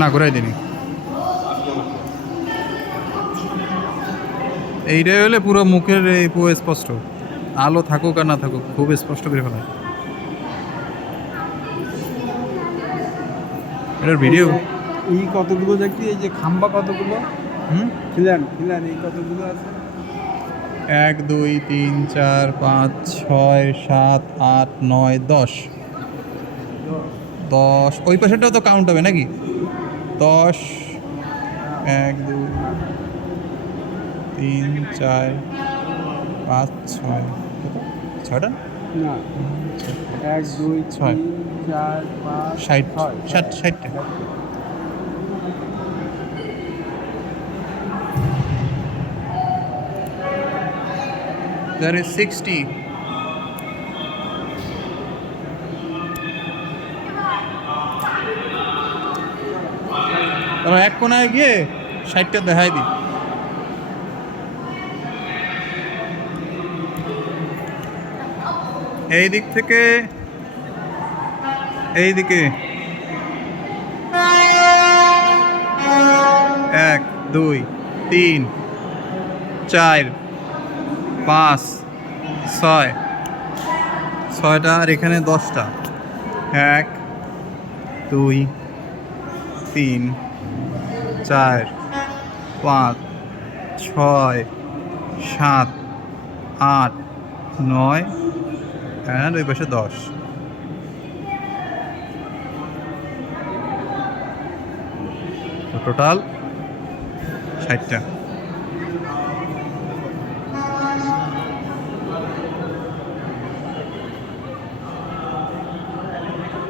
না ঘুরাই দিনি। এইটাই হলে পুরো মুখের এই পুরো স্পষ্ট, আলো থাকুক আর না থাকুক খুব স্পষ্ট করে ফেলায়। এটার ভিডিও এই কতগুলো দেখি, এই যে খাম্বা কতগুলো, হুম, খিলান খিলান এই কতগুলো আছে? 1 2 3 4 5 6 7 8 9 10 10। ওই পাশেটাও তো কাউন্ট হবে নাকি? 10 1 2 3 4 5 6 কত? 6টা? না, 1 2 ছয়। 3 4 5 60 6 60টা। There is 60. তারপর এক কোনায় গিয়ে 60টা দেখাই দিই। এই দিক থেকে এই দিকে 1 2 3 4 5 6 6টা, আর এখানে 10টা। 1 2 3 4 5 6 7 8 9 আর ওই পাশে 10। টোটাল 60টা।